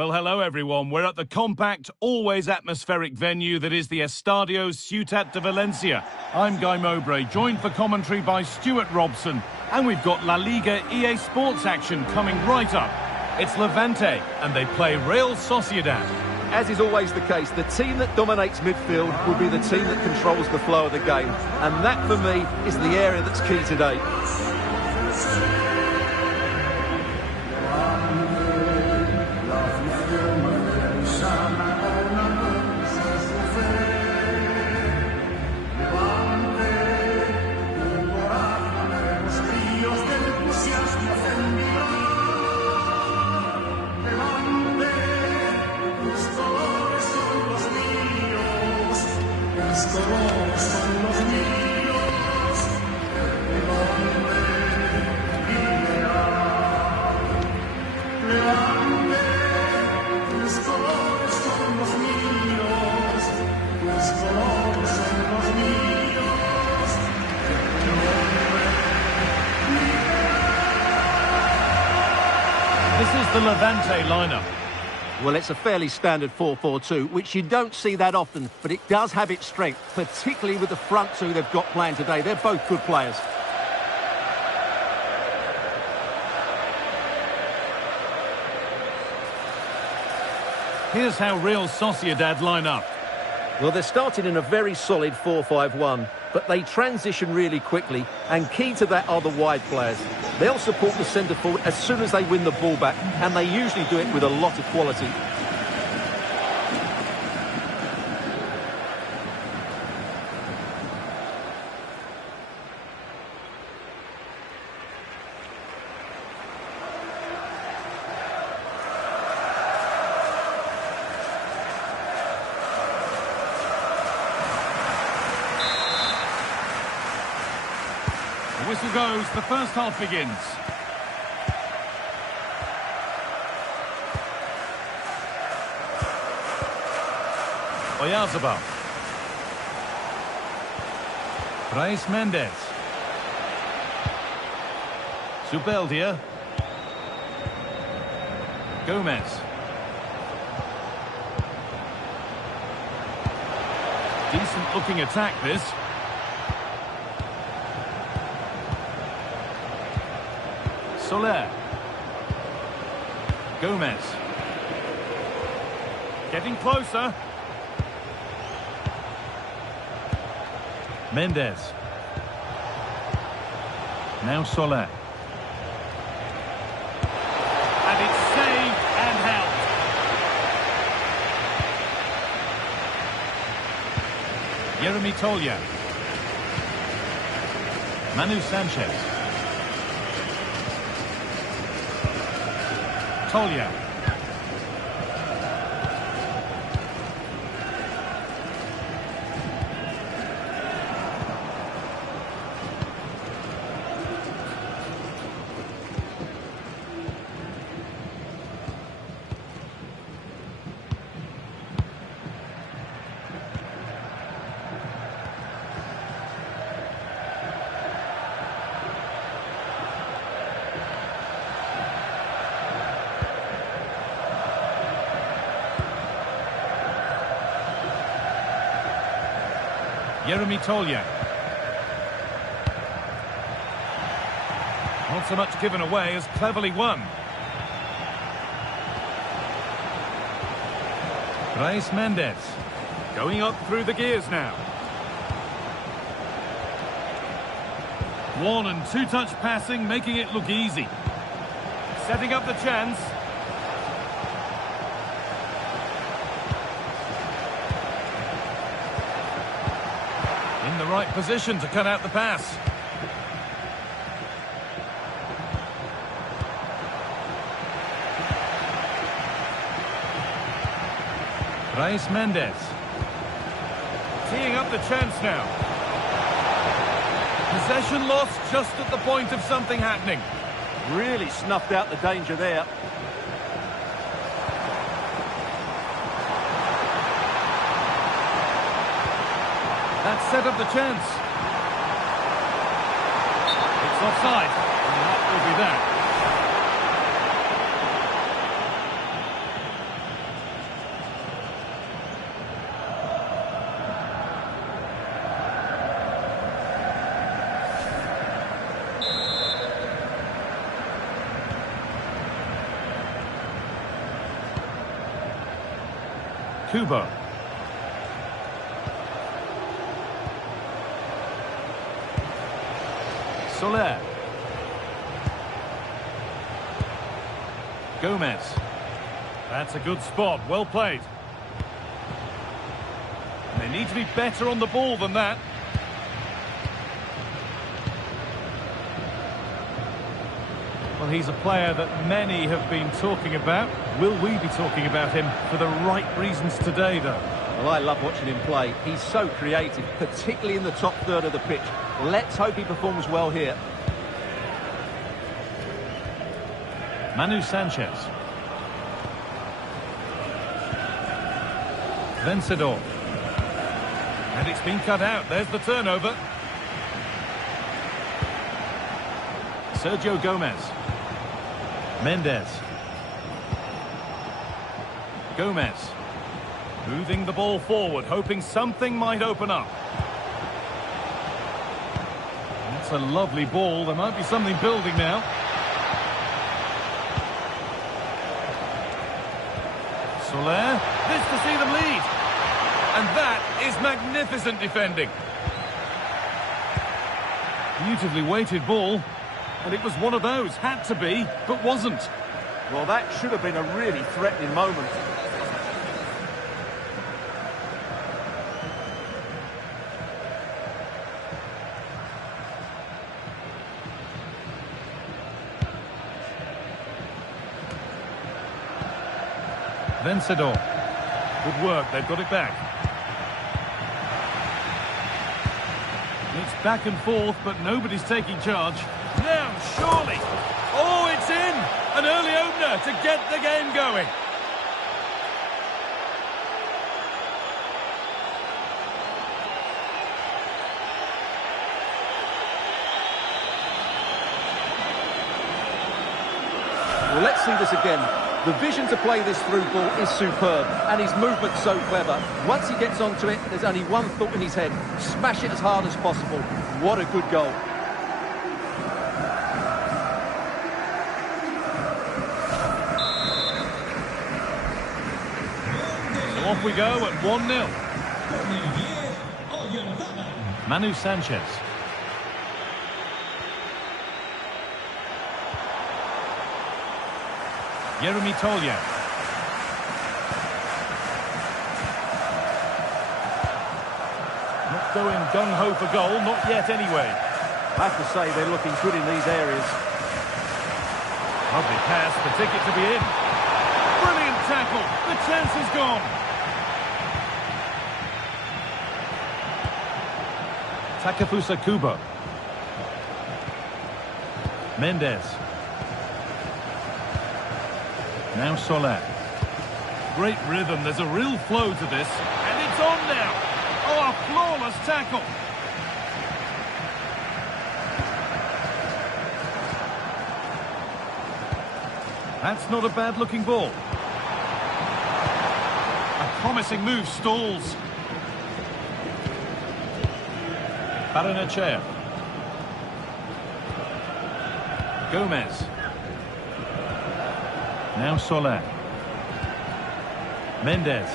Well, hello everyone. We're at the compact, always atmospheric venue that is the Estadio Ciutat de Valencia. I'm Guy Mowbray, joined for commentary by Stuart Robson. And we've got Laliga EA Sports action coming right up. It's Levante, and they play Real Sociedad. As is always the case, the team that dominates midfield will be the team that controls the flow of the game. And that, for me, is the area that's key today. This is the Levante lineup. Well, it's a fairly standard 4-4-2, which you don't see that often, but it does have its strength, particularly with the front two they've got playing today. They're both good players. Here's how Real Sociedad line up. Well, they're starting in a very solid 4-5-1, but they transition really quickly, and key to that are the wide players. They'll support the centre forward as soon as they win the ball back, and they usually do it with a lot of quality. The whistle goes, the first half begins. Oyarzabal. Brais Mendes. Zubeldia. Gomez. Decent looking attack this. Soler. Gomez. Getting closer. Mendes. Now Soler. And it's saved and held. Yeremy Tolya. Manu Sanchez. Tolya. Yeremy Tolya. Not so much given away as cleverly won. Brais Mendes. Going up through the gears now. One and two touch passing, making it look easy. Setting up the chance. In the right position to cut out the pass. Brais Mendes. Teeing up the chance now. Possession lost just at the point of something happening. Really snuffed out the danger there. That set up the chance. It's offside, and that will be that. Kubo. Soler. Gomez. That's a good spot. Well played. They need to be better on the ball than that. Well, he's a player that many have been talking about. Will we be talking about him for the right reasons today, though? Well, I love watching him play. He's so creative, particularly in the top third of the pitch. Let's hope he performs well here. Manu Sanchez. Vencedor. And it's been cut out. There's the turnover. Sergio Gomez. Mendes. Gomez. Moving the ball forward, hoping something might open up. That's a lovely ball. There might be something building now. Soler. This to see them lead. And that is magnificent defending. Beautifully weighted ball. And it was one of those. Had to be, but wasn't. Well, that should have been a really threatening moment. Vencedor. Good work, they've got it back. It's back and forth, but nobody's taking charge. Now, surely. Oh, it's in! An early opener to get the game going. Well, let's see this again. The vision to play this through ball is superb, and his movement's so clever. Once he gets onto it, there's only one thought in his head. Smash it as hard as possible. What a good goal. So off we go at 1-0. Manu Sanchez. Yeremy Tolya. Not going gung-ho for goal, not yet anyway. I have to say they're looking good in these areas. Lovely pass, the ticket to be in. Brilliant tackle, the chance is gone. Takefusa Kubo. Mendes. Now Soler. Great rhythm, there's a real flow to this. And it's on now. Oh, a flawless tackle. That's not a bad looking ball. A promising move stalls. Baranachea. Gomez. Now Soler. Mendes.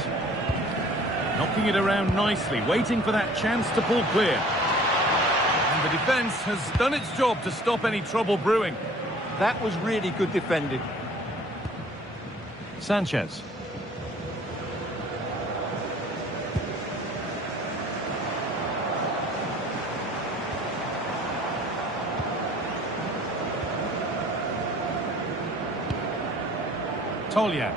Knocking it around nicely, waiting for that chance to pull clear. And the defence has done its job to stop any trouble brewing. That was really good defending. Sanchez. Tolya.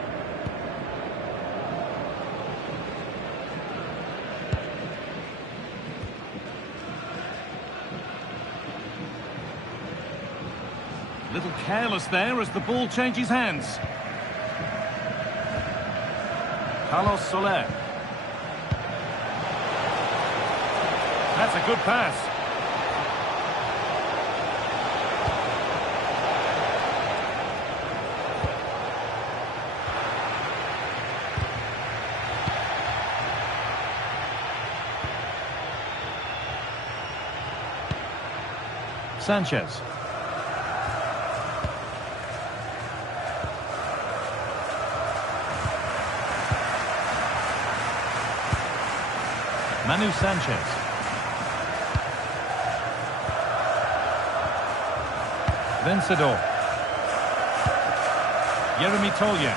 Little careless there as the ball changes hands. Carlos Soler. That's a good pass. Sanchez. Manu Sanchez. Vencedor. Yeremy Tolya.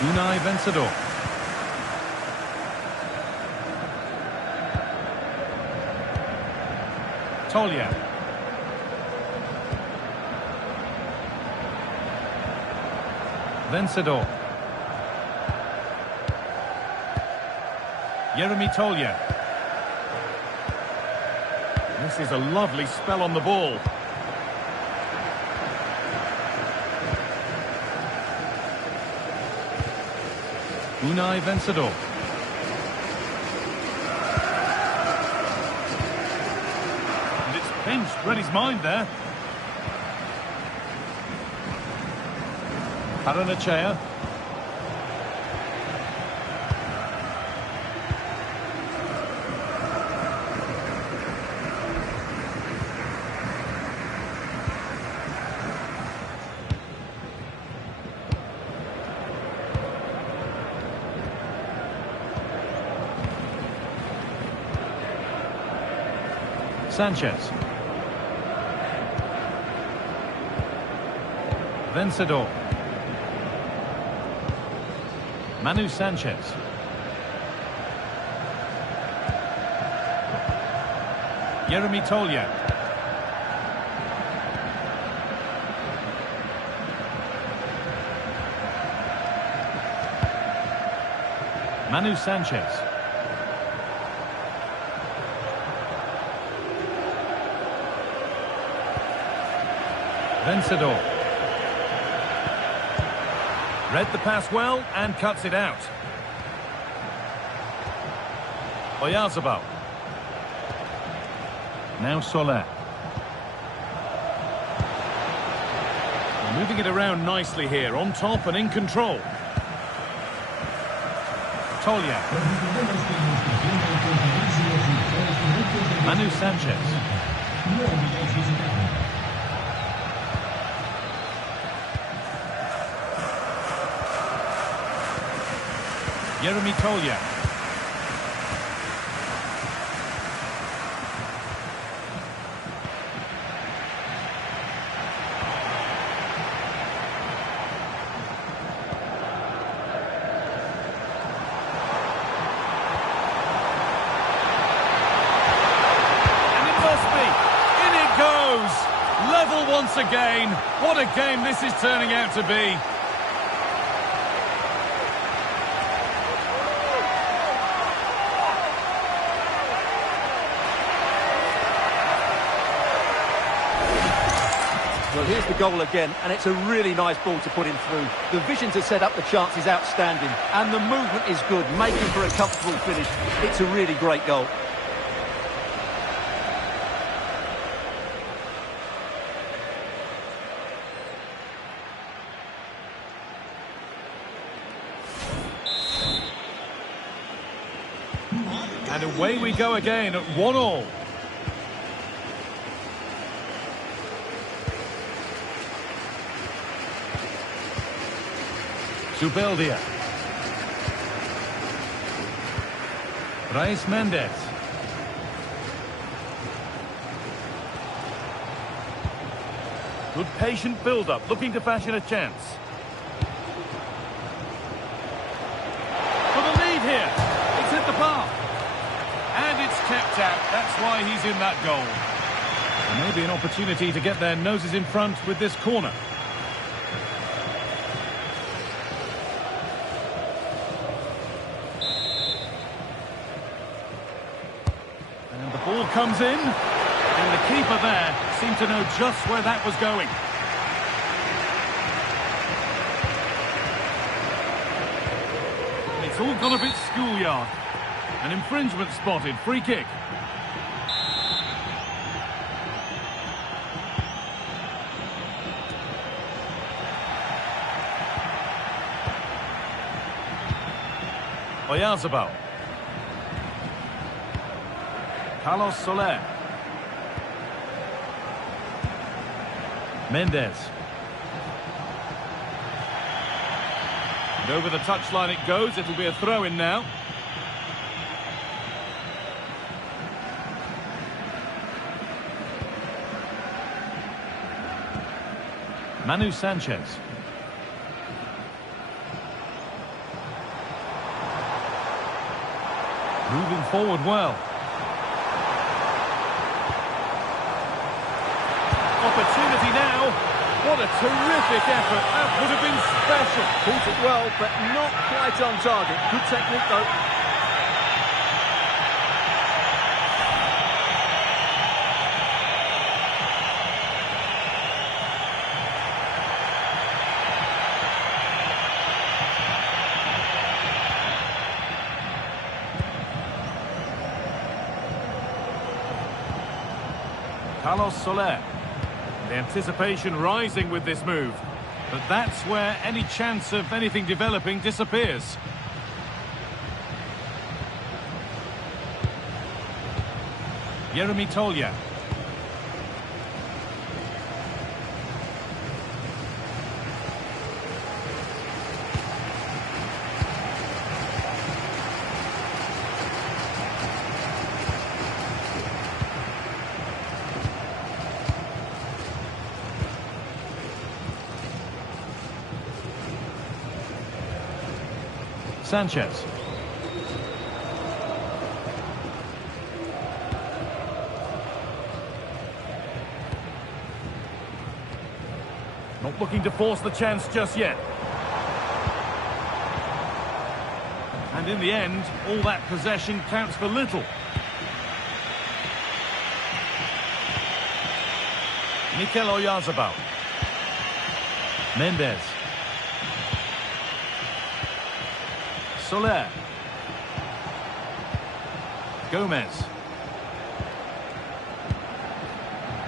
Unai Vencedor. Tolya. Vencedor. Yeremy Tolya. This is a lovely spell on the ball. Unai Vencedor. And it's pinched, read his mind there. Paranachea. Sanchez. Vencedor. Manu Sanchez. Yeremy Tolya. Manu Sanchez. Vencedor. Read the pass well and cuts it out. Oyarzabal. Now Soler. Moving it around nicely here, on top and in control. Tolya. Manu Sanchez. Yeremy Tolya. And it must be. In it goes. Level once again. What a game this is turning out to be. Well, here's the goal again, and it's a really nice ball to put him through. The vision to set up the chance is outstanding, and the movement is good, making for a comfortable finish. It's a really great goal. And away we go again at 1-1. Zubeldia. Brais Mendes. Good patient build-up, looking to fashion a chance. For the lead here. It's hit the bar. And it's kept out. That's why he's in that goal. There may be an opportunity to get their noses in front with this corner. Ball comes in, and the keeper there seemed to know just where that was going. It's all gone a bit schoolyard. An infringement spotted, free kick. Oyarzabal. Carlos Soler. Mendes. And over the touchline it goes. It'll be a throw-in now. Manu Sanchez. Moving forward well. Opportunity now. What a terrific effort. That would have been special. Caught it well, but not quite on target. Good technique, though. Carlos Soler. The anticipation rising with this move. But that's where any chance of anything developing disappears. Yeremy Tolja. Sanchez. Not looking to force the chance just yet. And in the end, all that possession counts for little. Mikel Oyarzabal. Mendes. Soler. Gomez.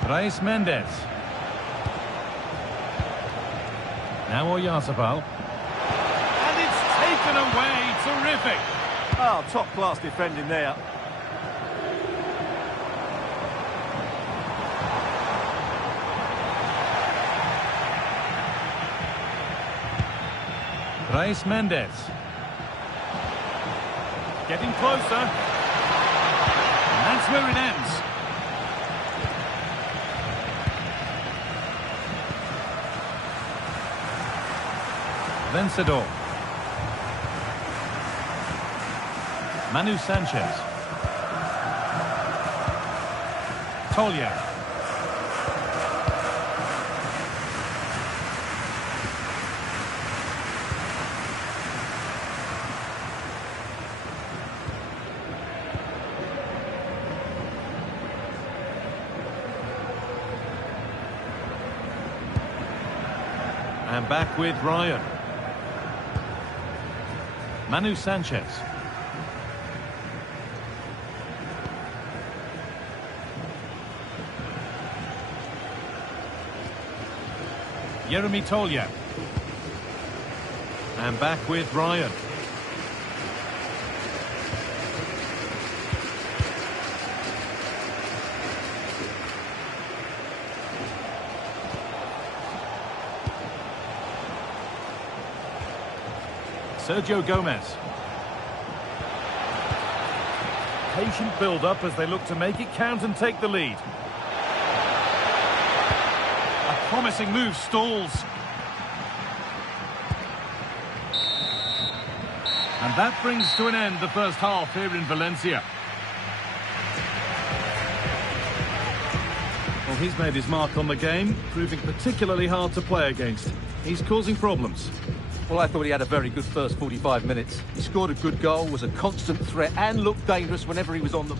Reis Mendes. Now Oyarzabal. And it's taken away. Terrific. Oh, top-class defending there. Reis Mendes. Getting closer. And that's where it ends. Vencedor. Manu Sanchez. Tolja. And back with Ryan. Manu Sanchez. Yeremy Tolja. And back with Ryan. Sergio Gomez. Patient build-up as they look to make it count and take the lead. A promising move stalls. And that brings to an end the first half here in Valencia. Well, he's made his mark on the game, proving particularly hard to play against. He's causing problems. Well, I thought he had a very good first 45 minutes. He scored a good goal, was a constant threat, and looked dangerous whenever he was on the...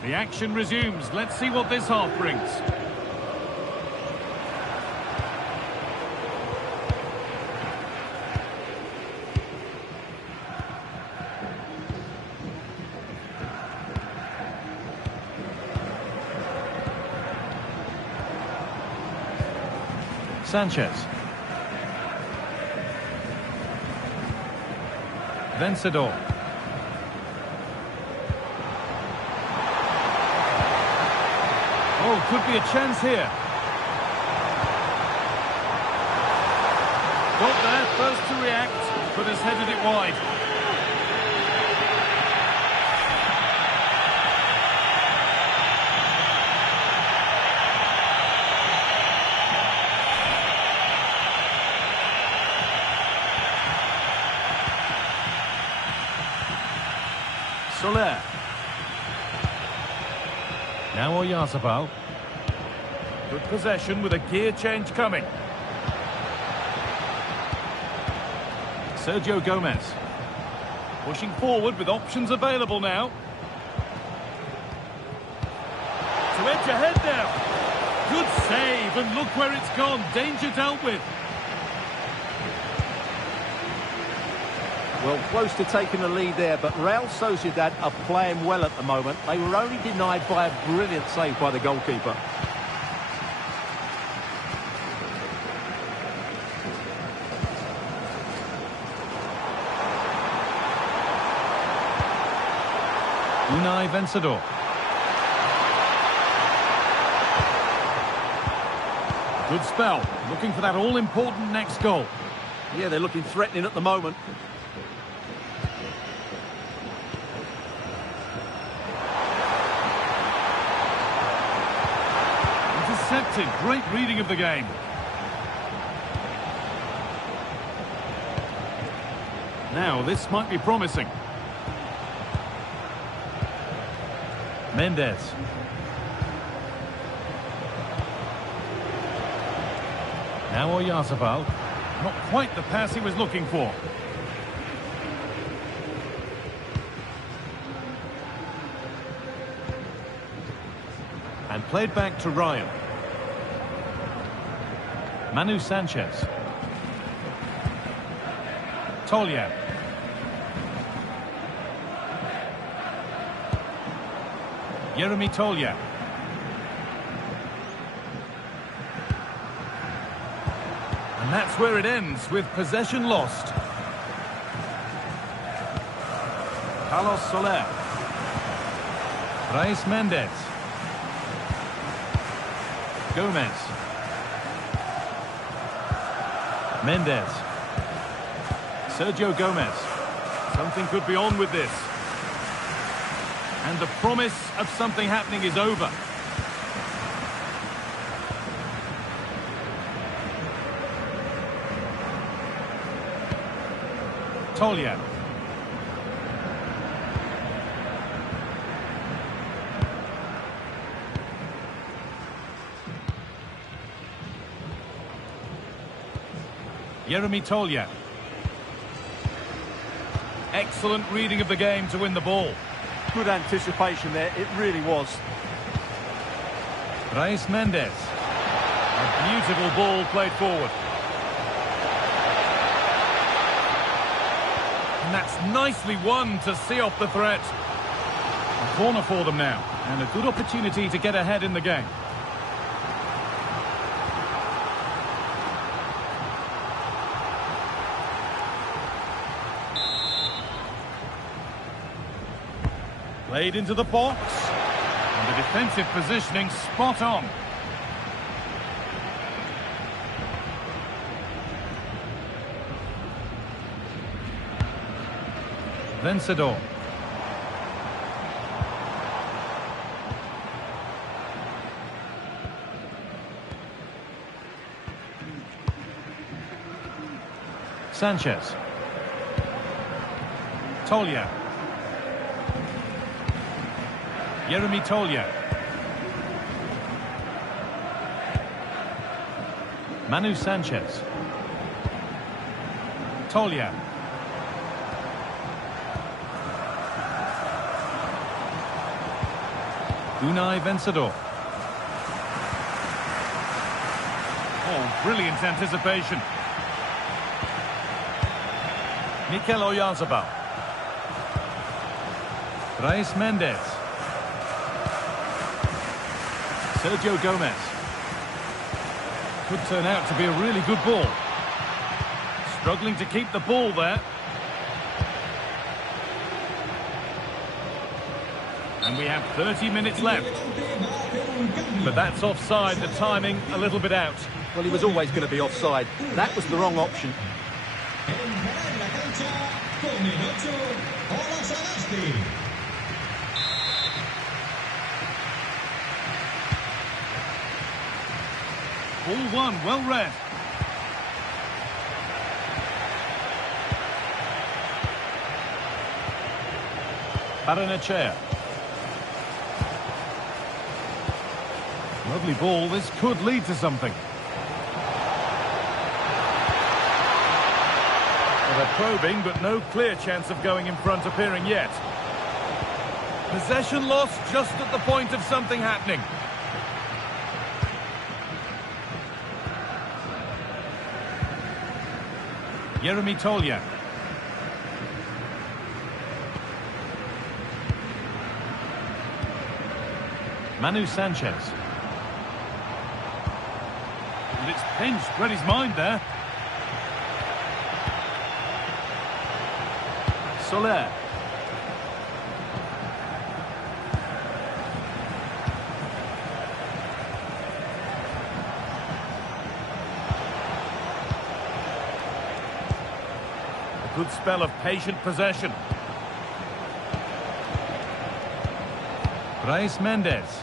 The action resumes. Let's see what this half brings. Sanchez. Vencedor. Oh, could be a chance here. First to react, but has headed it wide. Soler. Now Oyarzabal. Good possession with a gear change coming. Sergio Gomez. Pushing forward with options available now. To edge ahead now. Good save, and look where it's gone. Danger dealt with. Well, close to taking the lead there, but Real Sociedad are playing well at the moment. They were only denied by a brilliant save by the goalkeeper. Unai Vencedor. Good spell, looking for that all-important next goal. Yeah, they're looking threatening at the moment. Intercepted, great reading of the game. Now, this might be promising. Mendes. Now Oyarzabal. Not quite the pass he was looking for. And played back to Ryan. Manu Sanchez. Tolya. Yeremy Tolya. And that's where it ends, with possession lost. Carlos Soler. Brais Mendes. Gomez. Mendes. Sergio Gomez. Something could be on with this. And the promise of something happening is over. Tolya. Yeremy Tolya. Excellent reading of the game to win the ball. Good anticipation there, it really was. Brais Mendes. A beautiful ball played forward. And that's nicely won to see off the threat. A corner for them now, and a good opportunity to get ahead in the game. Played into the box, and the defensive positioning spot on. Vencedor. Sanchez. Tolya. Yeremy Tolya. Manu Sanchez. Tolya. Unai Vencedor. Oh, brilliant anticipation. Mikel Oyarzabal. Brais Mendes. Sergio Gomez. Could turn out to be a really good ball. Struggling to keep the ball there. And we have 30 minutes left. But that's offside, the timing a little bit out. Well, he was always going to be offside. That was the wrong option. Entrará en la cancha con el 8, Ola Sagasti. All one, well read. Baranachea. Lovely ball, this could lead to something. Well, they're probing, but no clear chance of going in front appearing yet. Possession lost just at the point of something happening. Jeremy Tolja. Manu Sanchez. And it's pinched, read his mind there. Soler. A good spell of patient possession. Brais Mendes.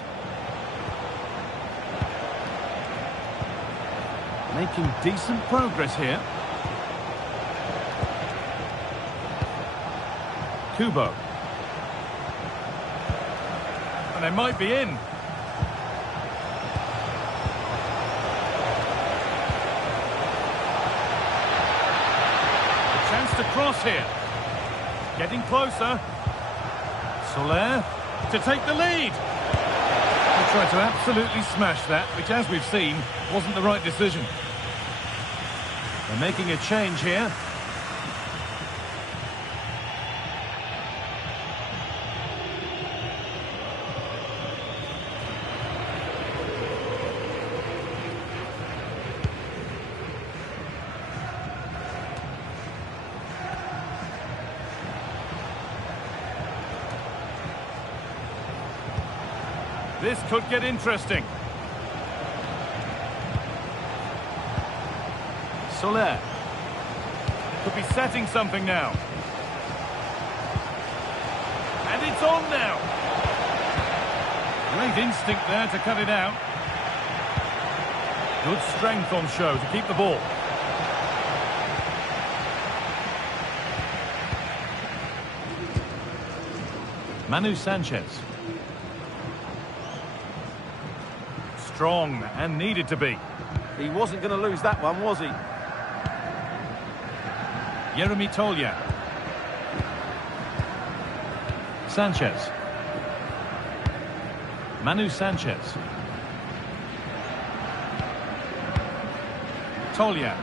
Making decent progress here. Kubo. And they might be in. A chance to cross here. Getting closer. Soler to take the lead. They tried to absolutely smash that, which, as we've seen, wasn't the right decision. They're making a change here. This could get interesting. Soler. Could be setting something now. And it's on now. Great instinct there to cut it out. Good strength on show to keep the ball. Manu Sanchez. Strong and needed to be. He wasn't going to lose that one, was he? Jeremy Tolja. Sanchez. Manu Sanchez. Tolja.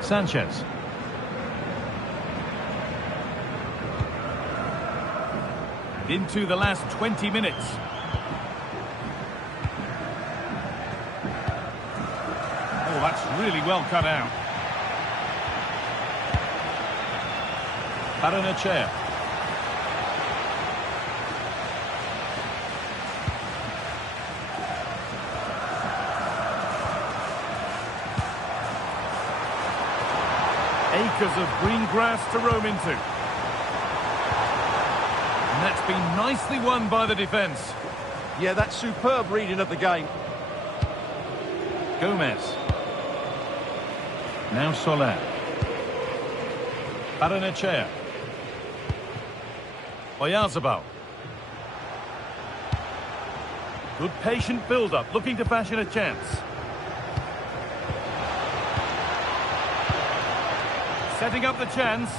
Sanchez. Into the last 20 minutes. Oh, that's really well cut out. Baranachea. Acres of green grass to roam into. And that's been nicely won by the defence. Yeah, that's superb reading of the game. Gomez. Now Soler. Baranachea. Oyarzabal. Good patient build-up, looking to fashion a chance. Setting up the chance.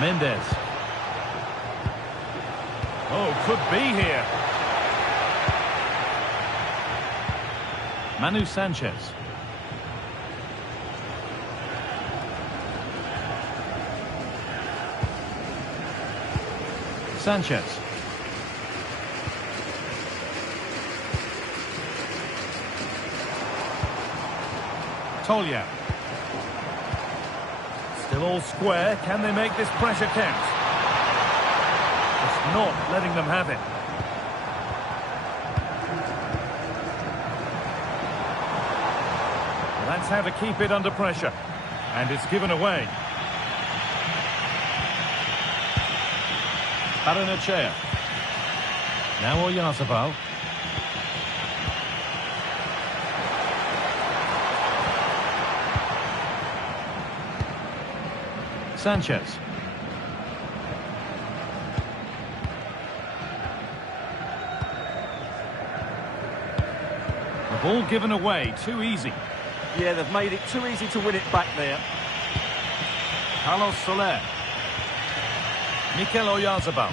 Mendes. Oh, could be here. Manu Sanchez. Sanchez. Tolja. Still all square. Can they make this pressure count? Just not letting them have it. Well, that's how to keep it under pressure. And it's given away. Baranachea. Now Oyarzabal. Sanchez. The ball given away, too easy. Yeah, they've made it too easy to win it back there. Carlos Soler. Mikel Oyarzabal.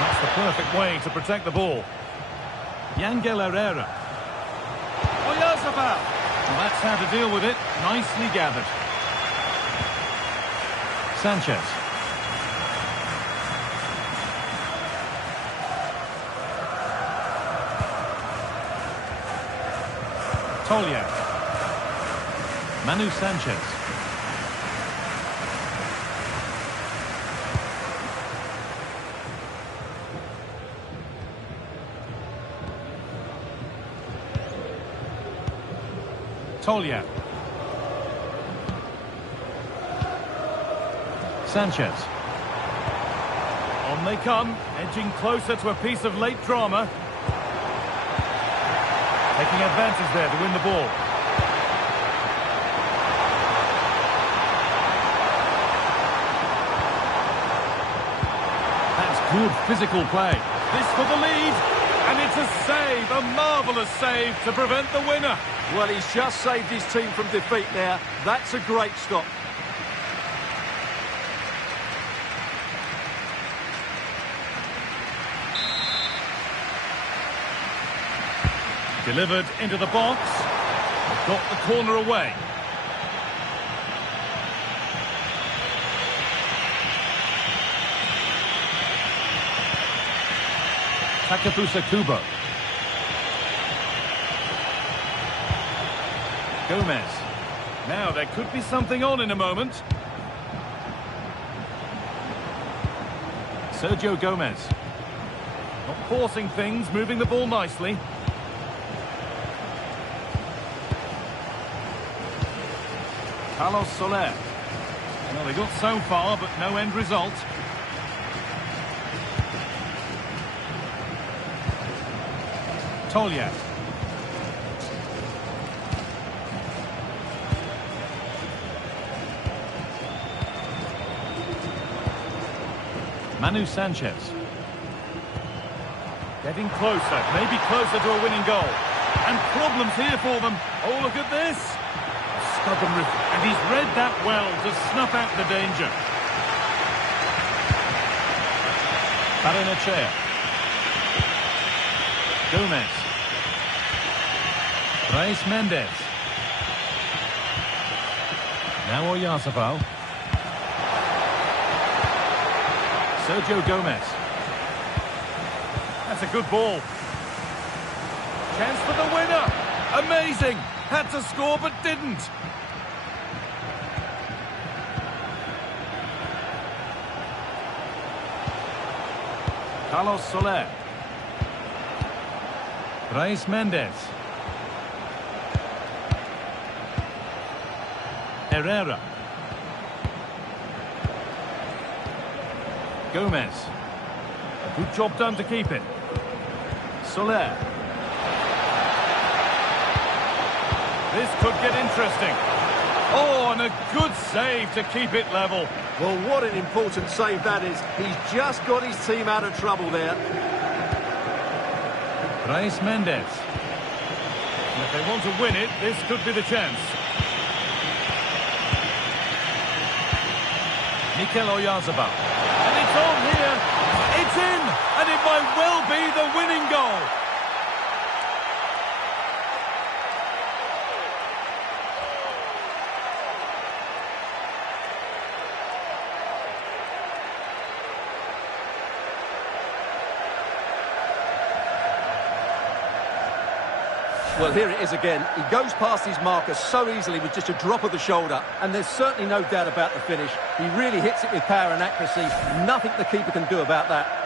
That's the perfect way to protect the ball. Yangel Herrera. Oyarzabal. Well, that's how to deal with it. Nicely gathered. Sanchez. Tolya. Manu Sanchez. Tolya. Sanchez. On they come, edging closer to a piece of late drama. Taking advantage there to win the ball. That's good physical play. This for the lead. And it's a save, a marvellous save to prevent the winner. Well, he's just saved his team from defeat there. That's a great stop. Delivered into the box. They've got the corner away. Takefusa Kubo. Gomez. Now there could be something on in a moment. Sergio Gomez. Not forcing things, moving the ball nicely. Carlos Soler. Well, they got so far, but no end result. Tolya. Manu Sanchez. Getting closer, maybe closer to a winning goal. And problems here for them. Oh, look at this. Stubborn rhythm. And he's read that well to snuff out the danger. Baranachea. Gomez. Brais Mendes. Now Oyarzabal. Sergio Gomez. That's a good ball. Chance for the winner. Amazing. Had to score but didn't. Carlos Soler. Brais Mendes. Herrera. Gomez. Good job done to keep it. Soler. This could get interesting. Oh, and a good save to keep it level. Well, what an important save that is. He's just got his team out of trouble there. Brais Mendes. And if they want to win it, this could be the chance. Mikel Oyarzabal. And it's on here. It's in. And it might well be the winning goal. Well, here it is again. He goes past his marker so easily with just a drop of the shoulder, and there's certainly no doubt about the finish. He really hits it with power and accuracy. Nothing the keeper can do about that.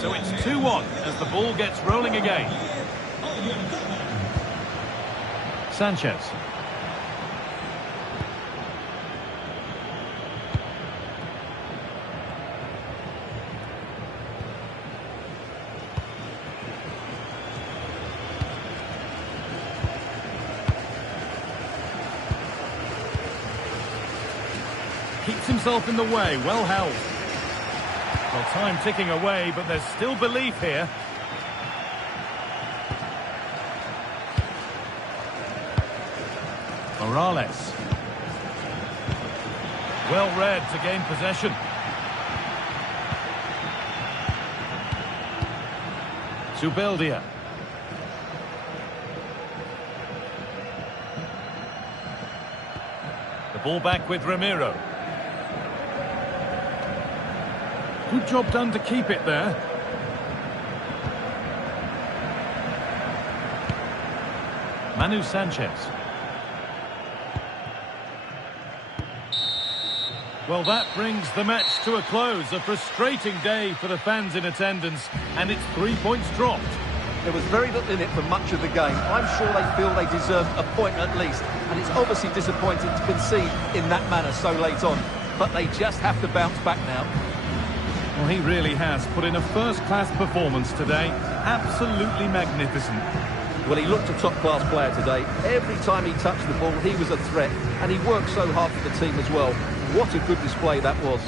So it's 2-1 as the ball gets rolling again. Sanchez. Keeps himself in the way, well held. Well, time ticking away, but there's still belief here. Morales. Well read to gain possession. Zubeldia. The ball back with Ramiro. Good job done to keep it there. Manu Sanchez. Well, that brings the match to a close. A frustrating day for the fans in attendance, and it's 3 points dropped. There was very little in it for much of the game. I'm sure they feel they deserve a point at least, and it's obviously disappointing to concede in that manner so late on. But they just have to bounce back now. Well, he really has put in a first-class performance today. Absolutely magnificent. Well, he looked a top-class player today. Every time he touched the ball, he was a threat, and he worked so hard for the team as well. What a good display that was.